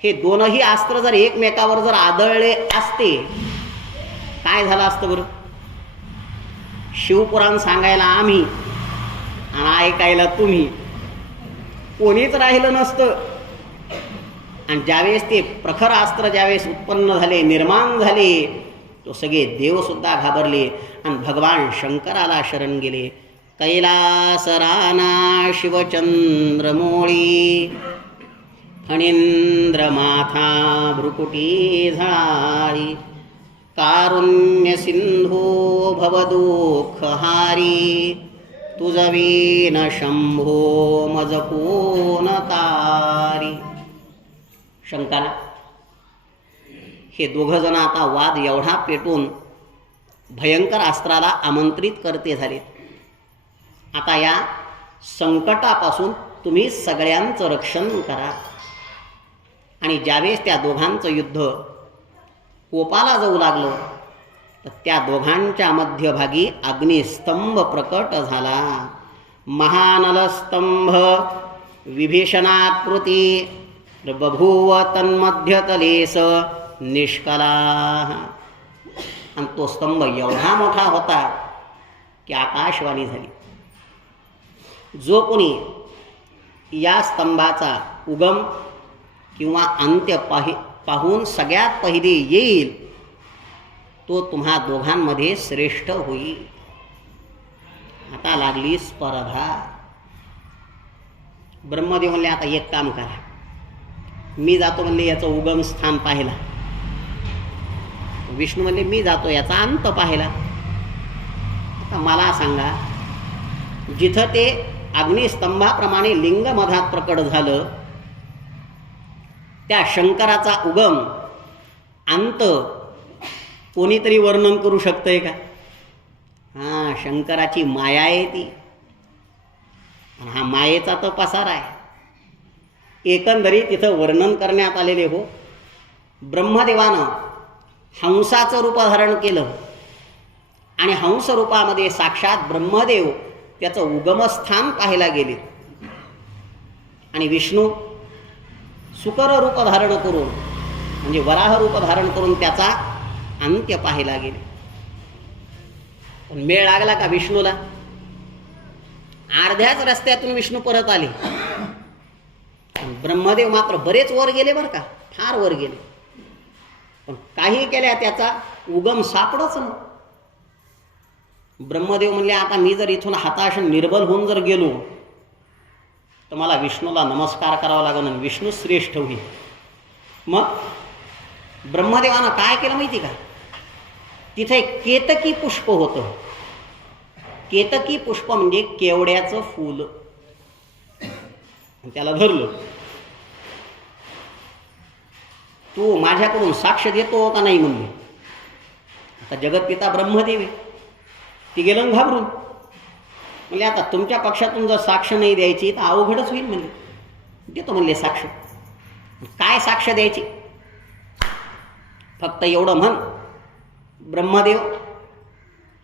हे दोनही अस्त्र जर एकमेकावर जर आदळले असते काय झालं असतं बरं? शिवपुराण सांगायला आम्ही आणि ऐकायला तुम्ही, कोणीच राहिलं नसतं. आणि ज्यावेळेस ते प्रखर अस्त्र ज्यावेळेस उत्पन्न झाले, निर्माण झाले, तो सगळे देवसुद्धा घाबरले आणि भगवान शंकराला शरण गेले. कैलास राना शिवचंद्रमोळी, फणींद्र माथा भ्रुकुटी झाळी, कारुण्य सिंधू भवदुःखहारी, तुझवीन शंभो मज कोण तारी. शंकरा हे दोघं जण आता वाद एवढा पेटून भयंकर अस्त्राला आमंत्रित करते झाले. आता या संकटापासून तुम्ही सगळ्यांचं रक्षण करा. आणि ज्यावेळेस त्या दोघांचं युद्ध कोपाला जाऊ लागलं तर त्या दोघांच्या मध्यभागी अग्निस्तंभ प्रकट झाला. महानलस्तंभ विभीषणाकृती बभूव तन्मध्यतलेस निष्कला. आणि तो स्तंभ एवढा मोठा होता की आकाशवाणी झाली. जो कोणी या स्तंभाचा उगम किंवा अंत्य पाहून सगळ्यात पहिले येईल तो तुम्हा दोघांमध्ये श्रेष्ठ होईल. आता लागली स्पर्धा. ब्रह्मदेव म्हणले आता एक काम करा, मी जातो म्हणले याचं उगम स्थान पाहिला. विष्णू म्हणले मी जातो याचा अंत पाहिला. आता मला सांगा, जिथं ते अग्निस्तंभाप्रमाणे लिंग मधात प्रकट झालं त्या शंकराचा उगम अंत कोणीतरी वर्णन करू शकतंय का? हां, शंकराची माया आहे ती. हा मायेचा तो पसार आहे. एकंदरीत तिथं वर्णन करण्यात आलेले हो, ब्रह्मदेवानं हंसाचं रूप धारण केलं आणि हंस रूपामध्ये साक्षात ब्रह्मदेव त्याचं उगमस्थान पाहायला गेले. आणि विष्णू सुकर रूप धारण करून म्हणजे वराह रूप धारण करून त्याचा अंत्य पाहायला गेले. पण मेळ लागला का विष्णूला? अर्ध्याच रस्त्यातून विष्णू परत आले. ब्रह्मदेव मात्र बरेच वर गेले बरं का, फार वर गेले. पण काही केल्या त्याचा उगम सापडच ना. ब्रह्मदेव म्हणले आता मी जर इथून हताश निर्बल होऊन जर गेलो तर मला विष्णूला नमस्कार करावा लागेल आणि विष्णू श्रेष्ठ होईल. मग ब्रह्मदेवानं काय केलं माहिती का? तिथे केतकी पुष्प होतं. केतकी पुष्प म्हणजे केवड्याचं फूल. त्याला धरलं. तू माझ्याकडून साक्ष देतो का नाही म्हणले. आता जगतपिता ब्रह्मदेव आहे, ती गेलं घाबरून. म्हणले आता तुमच्या पक्षातून जर साक्ष नाही द्यायची तर अवघडच होईल म्हणले. देतो म्हणले साक्ष. काय साक्ष द्यायची? फक्त एवढं म्हण, ब्रह्मदेव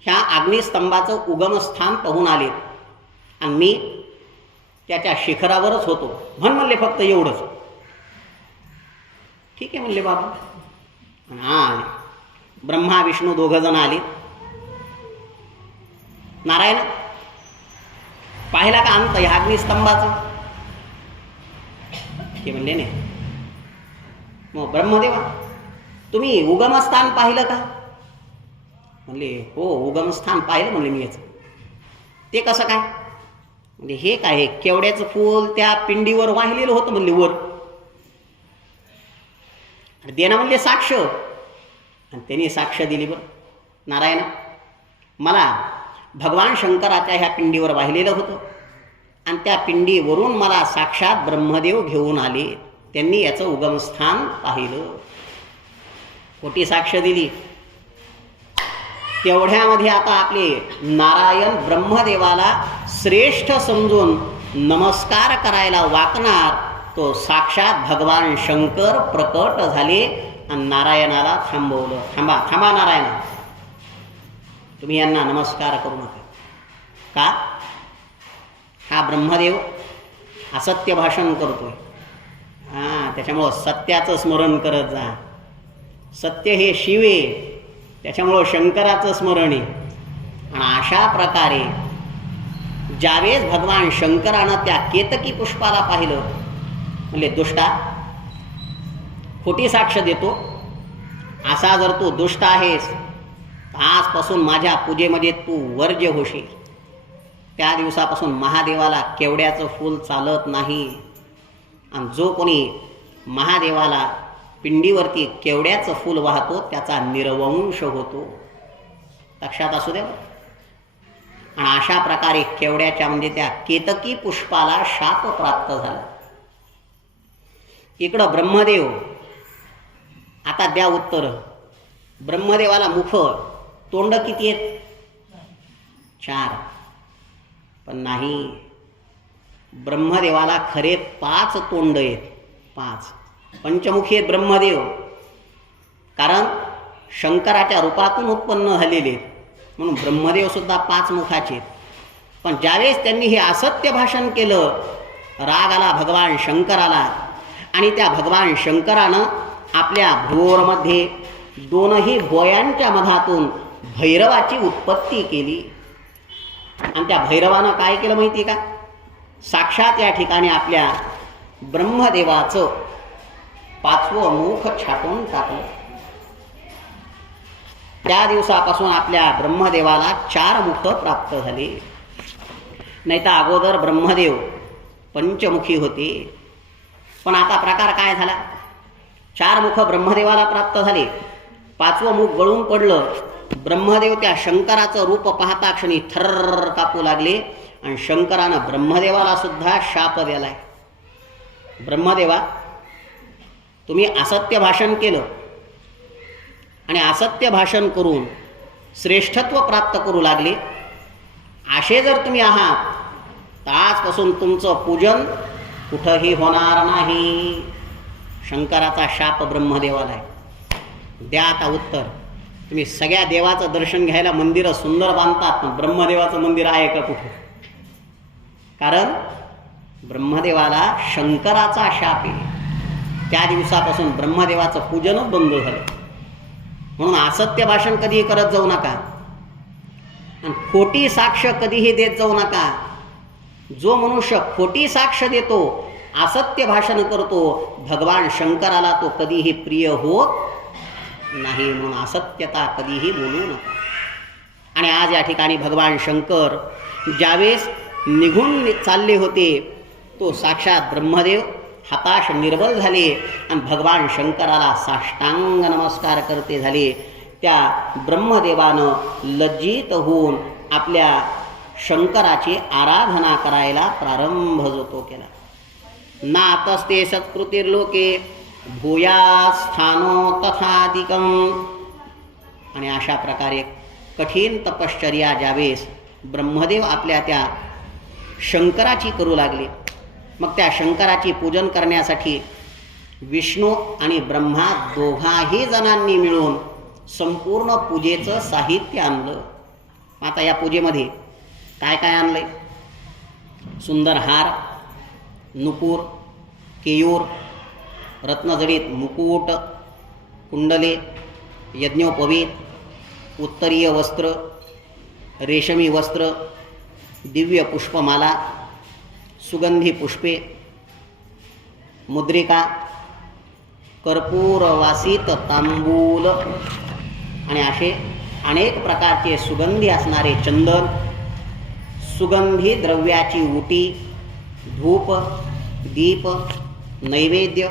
ह्या अग्निस्तंभाचं उगमस्थान पाहून आले आणि मी त्याच्या शिखरावरच होतो. म्हण म्हणले फक्त एवढंच. ठीक आहे म्हणले बाबा. आले ब्रह्मा विष्णू दोघं जण आले. नारायण पाहिला का अंत ह्या अग्निस्तंभाचं? ते म्हणले नाही. मग ब्रह्मदेवा तुम्ही उगमस्थान पाहिलं का? म्हणले हो उगमस्थान पाहिलं म्हणले मी याचं. ते कसं काय? म्हणजे हे काय आहे? केवड्याचं फूल त्या पिंडीवर वाहिलेलं होतं म्हणले वर. देणं म्हणले साक्ष. आणि त्यांनी साक्ष दिली. बरं नारायण मला भगवान शंकराच्या ह्या पिंडीवर वाहिलेलं होतं आणि त्या पिंडीवरून मला साक्षात ब्रह्मदेव घेऊन आले. त्यांनी याचं उगमस्थान पाहिलं. खोटी साक्ष दिली. तेवढ्यामध्ये आता आपले नारायण ब्रह्मदेवाला श्रेष्ठ समजून नमस्कार करायला वाकणार तो साक्षात भगवान शंकर प्रकट झाले आणि नारायणाला थांबवलं. थांबा थांबा नारायण, तुम्ही यांना नमस्कार करू नका. का? हा ब्रह्मदेव असत्य भाषण करतोय. त्याच्यामुळं सत्याचं स्मरण करत जा. सत्य हे शिव आहे, त्याच्यामुळं शंकराचं स्मरण आहे. आणि अशा प्रकारे ज्यावेळेस भगवान शंकरानं त्या केतकी पुष्पाला पाहिलं, म्हणजे दुष्टा खोटी साक्ष देतो, असा जर तू दुष्ट आहेस आजपासून माझ्या पूजेमध्ये तू वर्ज्य होशील. त्या दिवसापासून महादेवाला केवड्याचं फूल चालत नाही. आणि जो कोणी महादेवाला पिंडीवरती केवड्याचं फूल वाहतो त्याचा निर्वंश होतो. लक्षात असू द्या. आणि अशा प्रकारे केवड्याच्या म्हणजे त्या केतकी पुष्पाला शाप प्राप्त झाला. इकडं ब्रह्मदेव, आता द्या उत्तर. ब्रह्मदेवाला मुख तोंड किती आहेत? 4. पण नाही, ब्रह्मदेवाला खरे 5 तोंड आहेत. 5 पंचमुखी आहेत ब्रह्मदेव, कारण शंकराच्या रूपातून उत्पन्न झालेले म्हणून ब्रह्मदेव सुद्धा 5 मुखाचे आहेत. पण ज्यावेळेस त्यांनी हे असत्य भाषण केलं, राग आला भगवान शंकराला. आणि त्या भगवान शंकरानं आपल्या भ्रूमध्ये 2ही भोयांच्या मधातून भैरवाची उत्पत्ती केली. आणि त्या भैरवानं काय केलं माहिती का? साक्षात या ठिकाणी आपल्या ब्रह्मदेवाचं 5वं मुख छाटून टाकलं. त्या दिवसापासून आपल्या ब्रह्मदेवाला 4 मुख प्राप्त झाले. नाही तर अगोदर ब्रह्मदेव पंचमुखी होते. पण आता प्रकार काय झाला? 4 मुख ब्रह्मदेवाला प्राप्त झाले. 5वं मुख गळून पडलं. ब्रह्मदेव त्या शंकराचं रूप पाहता क्षणी थर्र कापू लागले. आणि शंकरानं ब्रह्मदेवाला सुद्धा शाप दिलाय. ब्रह्मदेवा, तुम्ही असत्य भाषण केलं आणि असत्य भाषण करून श्रेष्ठत्व प्राप्त करू लागले. असे जर तुम्ही आहात तर आजपासून तुमचं पूजन कुठंही होणार नाही. शंकराचा शाप ब्रह्मदेवाला आहे. द्या आता उत्तर. तुम्ही सगळ्या देवाचं दर्शन घ्यायला मंदिरं सुंदर बांधतात, पण ब्रह्मदेवाचं मंदिर आहे का कुठं? कारण ब्रह्मदेवाला शंकराचा शाप आहे. त्या दिवसापासून ब्रह्मदेवाचं पूजनच बंद झालं. म्हणून असत्य भाषण कधीही करत जाऊ नका आणि खोटी साक्ष कधीही देत जाऊ नका. जो मनुष्य खोटी साक्ष देतो, असत्य भाषण करतो, भगवान शंकराला तो कधीही प्रिय होत नाही. म्हणून असत्यता कधीही बोलू नका. आणि आज या ठिकाणी भगवान शंकर ज्यावेळेस निघून चालले होते, तो साक्षात ब्रह्मदेव हताश निर्बल झाले आणि भगवान शंकराला साष्टांग नमस्कार करते झाले. त्या ब्रह्मदेवानं लज्जित होऊन आपल्या शंकराची आराधना करायला प्रारंभ जो तो केला. नातस्ते सत्कृतिर्लोके भूयास्थानो तथाधिकम. आणि अशा प्रकारे कठीण तपश्चर्या ज्यावेळेस ब्रह्मदेव आपल्या त्या शंकराची करू लागले, मग त्या शंकराची पूजन करण्यासाठी विष्णू आणि ब्रह्मा दोघाही जणांनी मिळून संपूर्ण पूजेचं साहित्य आणलं. आता या पूजेमध्ये काय काय आणलंय? सुंदर हार, नुपूर, केयूर, रत्नजडित मुकुट, कुंडले, यज्ञोपवीत, उत्तरीय वस्त्र, रेशमी वस्त्र, दिव्य पुष्पमाला, सुगंधी पुष्पे, मुद्रिका, कर्पूरवासित तांबूल आणि असे अनेक प्रकारचे सुगंधी असणारे चंदन, सुगंधी द्रव्याची उटी, धूप, दीप, नैवेद्य,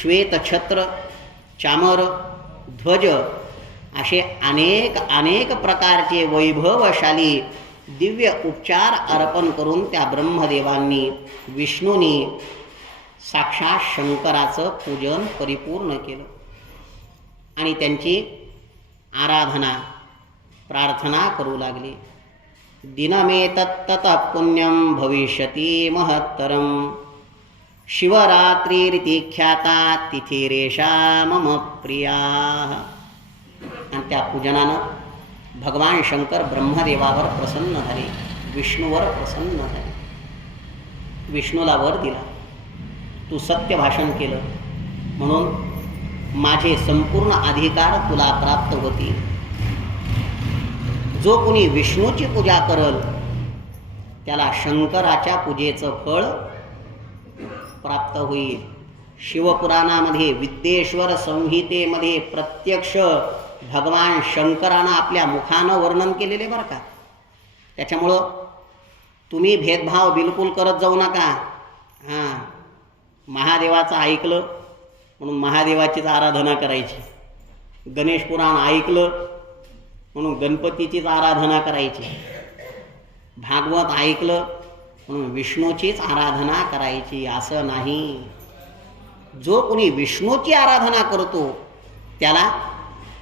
श्वेतछत्र, चामर, ध्वज असे अनेक अनेक प्रकारचे वैभवशाली दिव्य उपचार अर्पण करून त्या ब्रह्मदेवांनी विष्णूंनी साक्षात शंकराचं पूजन परिपूर्ण केलं आणि त्यांची आराधना प्रार्थना करू लागली. दिनमेतत्ततः पुण्यं भविष्यति महत्तरं शिवरात्रिरिति ख्याता तिथिरेषा मम प्रिया. आणि त्या पूजनानं भगवान शंकर ब्रह्मदेवावर प्रसन्न झाले, विष्णूवर प्रसन्न झाले. विष्णूला वर दिला, तू सत्य भाषण केलं म्हणून माझे संपूर्ण अधिकार तुला प्राप्त होतील. जो कोणी विष्णूची पूजा करल त्याला शंकराच्या पूजेचं फळ प्राप्त होईल. शिवपुराणामध्ये विद्येश्वर संहितेमध्ये प्रत्यक्ष भगवान शंकरानं आपल्या मुखानं वर्णन केलेले बरं का. त्याच्यामुळं तुम्ही भेदभाव बिलकुल करत जाऊ नका. हां, महादेवाचं ऐकलं म्हणून महादेवाचीच आराधना करायची, गणेश पुराण ऐकलं म्हणून गणपतीचीच आराधना करायची, भागवत ऐकलं म्हणून विष्णूचीच आराधना करायची, असं नाही. जो कोणी विष्णूची आराधना करतो त्याला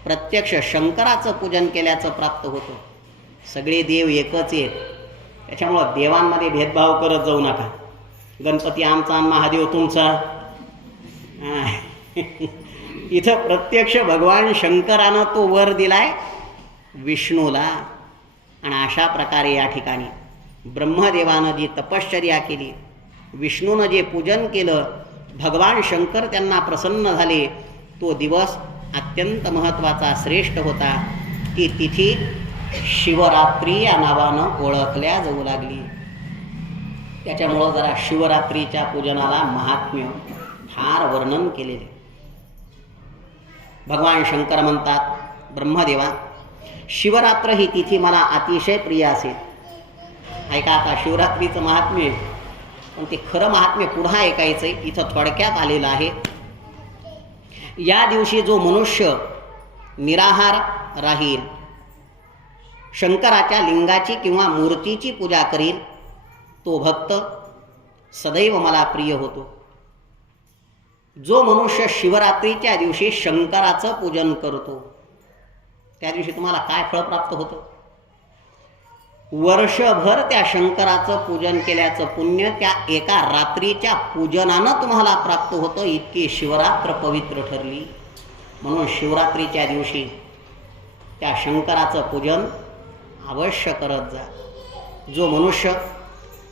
प्रत्यक्ष शंकराचं पूजन केल्याचं प्राप्त होतं. सगळे देव एकच आहेत, त्याच्यामुळं देवांमध्ये भेदभाव करत जाऊ नका. गणपती आमचा आणि महादेव तुमचा. इथं प्रत्यक्ष भगवान शंकरानं तो वर दिलाय विष्णूला. आणि अशा प्रकारे या ठिकाणी ब्रह्मदेवानं जी तपश्चर्या केली, विष्णूनं जे पूजन केलं, भगवान शंकर त्यांना प्रसन्न झाले. तो दिवस अत्यंत महत्त्वाचा, श्रेष्ठ होता. ती तिथी शिवरात्री या नावानं ओळखल्या जाऊ लागली. त्याच्यामुळं जरा शिवरात्रीच्या पूजनाला महात्म्य फार वर्णन केलेले. भगवान शंकर म्हणतात, ब्रह्मदेवा, शिवरात्र ही तिथी मला अतिशय प्रिय असेल. ऐका आता शिवरात्रीचं महात्म्य, पण ते खरं महात्म्य पुढं ऐकायचं आहे. इथं थोडक्यात आलेलं आहे. या दिवशी जो मनुष्य निराहार राहील, शंकराच्या लिंगाची किंवा मूर्तीची पूजा करील, तो भक्त सदैव मला प्रिय होतो. जो मनुष्य शिवरात्रीच्या दिवशी शंकराचं पूजन करतो त्या दिवशी तुम्हाला काय फळ प्राप्त होतं? वर्षभर त्या शंकराचं पूजन केल्याचं पुण्य त्या एका रात्रीच्या पूजनानं तुम्हाला प्राप्त होतं. इतकी शिवरात्र पवित्र ठरली. म्हणून शिवरात्रीच्या दिवशी त्या शंकराचं पूजन अवश्य करत जा. जो मनुष्य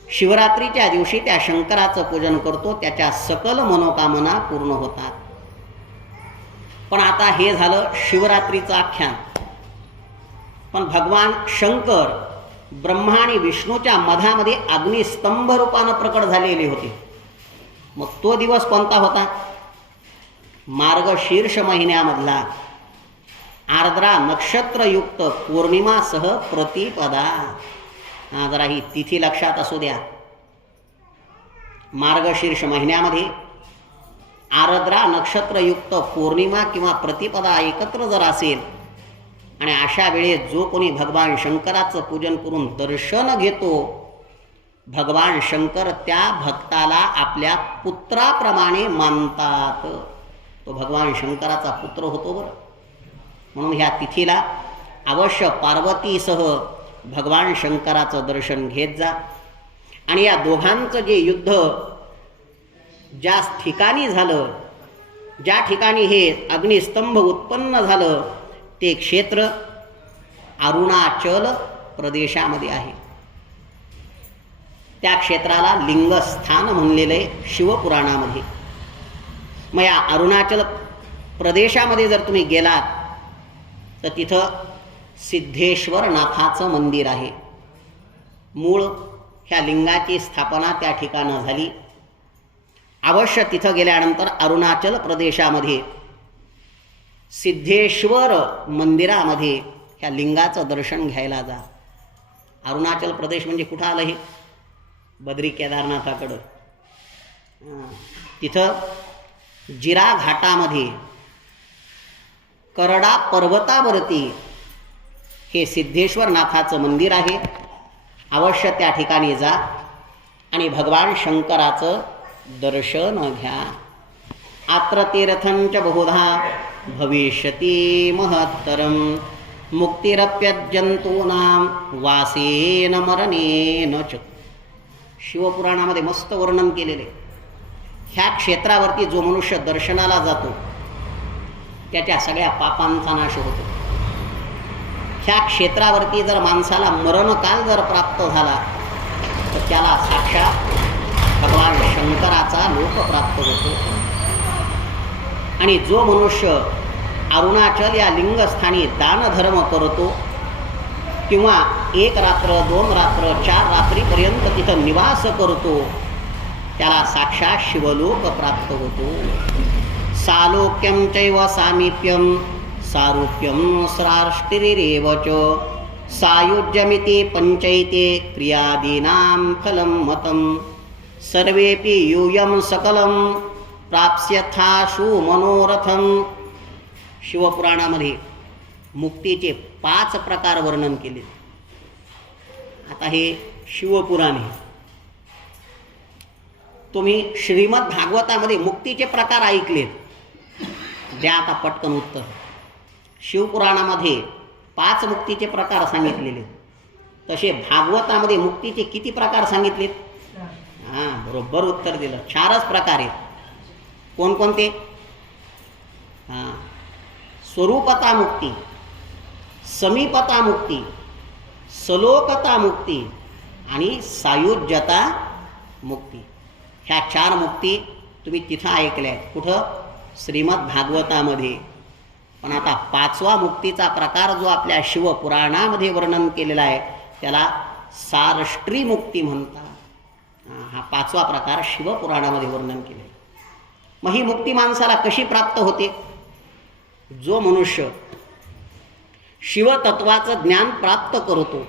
शिवरात्रीच्या दिवशी त्या शंकराचं पूजन करतो त्याच्या सकल मनोकामना पूर्ण होतात. पण आता हे झालं शिवरात्रीचं आख्यान. पण भगवान शंकर ब्रह्मा आणि विष्णूच्या मधामध्ये अग्निस्तंभ रूपानं प्रकट झालेले होते. मग तो दिवस कोणता होता? मार्गशीर्ष महिन्यामधला आर्द्रा नक्षत्रयुक्त पौर्णिमासह प्रतिपदा. जरा ही तिथी लक्षात असू द्या. मार्गशीर्ष महिन्यामध्ये आर्द्रा नक्षत्रयुक्त पौर्णिमा किंवा प्रतिपदा एकत्र जर असेल आणि अशा वेळेस जो कोणी भगवान शंकराचं पूजन करून दर्शन घेतो, भगवान शंकर त्या भक्ताला आपल्या पुत्राप्रमाणे मानतात. तो भगवान शंकराचा पुत्र होतो बरं. म्हणून ह्या तिथीला अवश्य पार्वतीसह भगवान शंकराचं दर्शन घेत जा. आणि या दोघांचं जे युद्ध ज्या ठिकाणी झालं, ज्या ठिकाणी हे अग्निस्तंभ उत्पन्न झालं, ते क्षेत्र अरुणाचल प्रदेशामध्ये आहे. त्या क्षेत्राला लिंगस्थान म्हणलेलं आहे शिवपुराणामध्ये. मग या अरुणाचल प्रदेशामध्ये जर तुम्ही गेलात तर तिथं सिद्धेश्वर नाथाचं मंदिर आहे. मूळ ह्या लिंगाची स्थापना त्या ठिकाणं झाली. अवश्य तिथं गेल्यानंतर अरुणाचल प्रदेशामध्ये सिद्धेश्वर मंदिरामध्ये ह्या लिंगाचं दर्शन घ्यायला जा. अरुणाचल प्रदेश म्हणजे कुठं आलं हे? बद्री केदारनाथाकडं. तिथं जिरा घाटामध्ये करडा पर्वतावरती हे सिद्धेश्वर नाथाचं मंदिर आहे. अवश्य त्या ठिकाणी जा आणि भगवान शंकराचं दर्शन घ्या. अत्र तीर्थंच बहुधा भविष्यति महत्तरं मुक्तिरप्यजंतूनां वासेन मरणेन च. शिवपुराणामध्ये मस्त वर्णन केलेले. ह्या क्षेत्रावरती जो मनुष्य दर्शनाला जातो त्याच्या सगळ्या पापांचा नाश होतो. ह्या क्षेत्रावरती जर माणसाला मरणकाल जर प्राप्त झाला तर त्याला साक्षात भगवान शंकराचा लोक प्राप्त होतो. आणि जो मनुष्य अरुणाचल या लिंगस्थानी दानधर्म करतो किंवा 1 रात्र 2 रात्र 4 रात्रीपर्यंत तिथं निवास करतो त्याला साक्षात शिवलोक प्राप्त होतो. सालोक्यम चैव सामीप्यम सारूप्यम स्राष्टिरेव च सायुज्यमिति पंचैते क्रियादीनां फलं मतं सर्वेपि यूयं सकलं प्राप्स्यथाशु मनोरथम. शिवपुराणामध्ये मुक्तीचे 5 प्रकार वर्णन केले. आता हे शिवपुराण आहे. तुम्ही श्रीमद भागवतामध्ये मुक्तीचे प्रकार ऐकलेत. द्या आता पटकन उत्तर. शिवपुराणामध्ये 5 मुक्तीचे प्रकार सांगितलेले, तसे भागवतामध्ये मुक्तीचे किती प्रकार सांगितलेत? बरोबर उत्तर दिलं. 4च प्रकार आहेत. कोणकोणते? स्वरूपता मुक्ती, समीपता मुक्ती, सलोकता मुक्ती आणि सायुज्यता मुक्ती. ह्या 4 मुक्ती तुम्ही तिथं ऐकल्या आहेत. कुठं? श्रीमद भागवतामध्ये. पण आता 5वा मुक्तीचा प्रकार जो आपल्या शिवपुराणामध्ये वर्णन केलेला आहे त्याला सारष्ट्री मुक्ती म्हणतात. हा 5वा प्रकार शिवपुराणामध्ये वर्णन केले. मग ही मुक्ती माणसाला कशी प्राप्त होते? जो मनुष्य शिवतत्वाचं ज्ञान प्राप्त करतो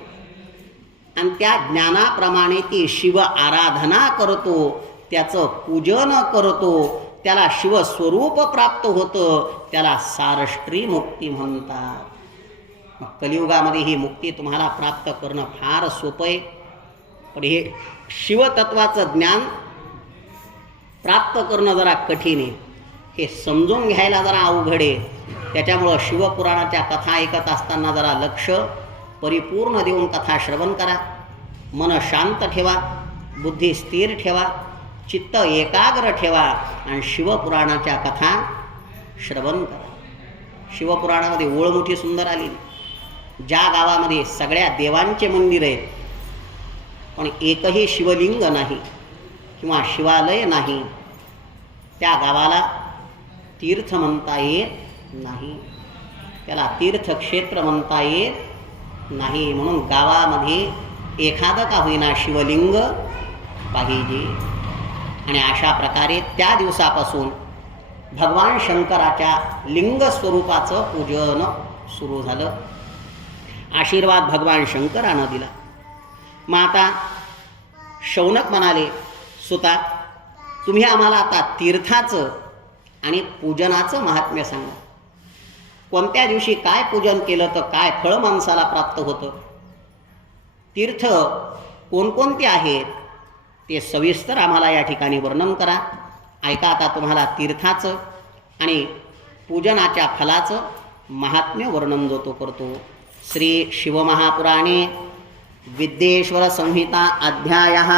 आणि त्या ज्ञानाप्रमाणे ती शिव आराधना करतो, त्याचं पूजन करतो, त्याला शिवस्वरूप प्राप्त होतं, त्याला सारष्ट्री मुक्ती म्हणतात. मग कलियुगामध्ये ही मुक्ती तुम्हाला प्राप्त करणं फार सोपं आहे. पण हे शिवतत्वाचं ज्ञान प्राप्त करणं जरा कठीण आहे. हे समजून घ्यायला जरा अवघड आहे. त्याच्यामुळं शिवपुराणाच्या कथा ऐकत असताना जरा लक्ष परिपूर्ण देऊन कथा श्रवण करा. मन शांत ठेवा, बुद्धी स्थिर ठेवा, चित्त एकाग्र ठेवा आणि शिवपुराणाच्या कथा श्रवण करा. शिवपुराणामध्ये ओळ मोठी सुंदर आली. ज्या गावामध्ये सगळ्या देवांचे मंदिर आहेत पण एकही शिवलिंग नाही किंवा शिवालय नाही, त्या गावाला तीर्थ म्हणता येत नाही, त्याला तीर्थक्षेत्र म्हणता येत नाही. म्हणून गावामध्ये एखादं का होईना शिवलिंग पाहिजे. आणि अशा प्रकारे त्या दिवसापासून भगवान शंकराच्या लिंग स्वरूपाचं पूजन सुरू झालं. आशीर्वाद भगवान शंकरानं दिला. मग आता शौनक म्हणाले, सुता तुम्ही आम्हाला आता तीर्थाचं आणि पूजनाचं महात्म्य सांगा. कोणत्या दिवशी काय पूजन केलं तर काय फळ माणसाला प्राप्त होतं? तीर्थ कोणकोणते आहेत ते सविस्तर आम्हाला या ठिकाणी वर्णन करा. ऐका आता तुम्हाला तीर्थाचं आणि पूजनाच्या फलाचं महात्म्य वर्णन जो तो करतो. श्री शिवमहापुराणे विद्येश्वर संहिता अध्यायः.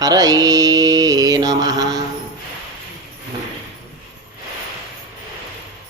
हरये नमः.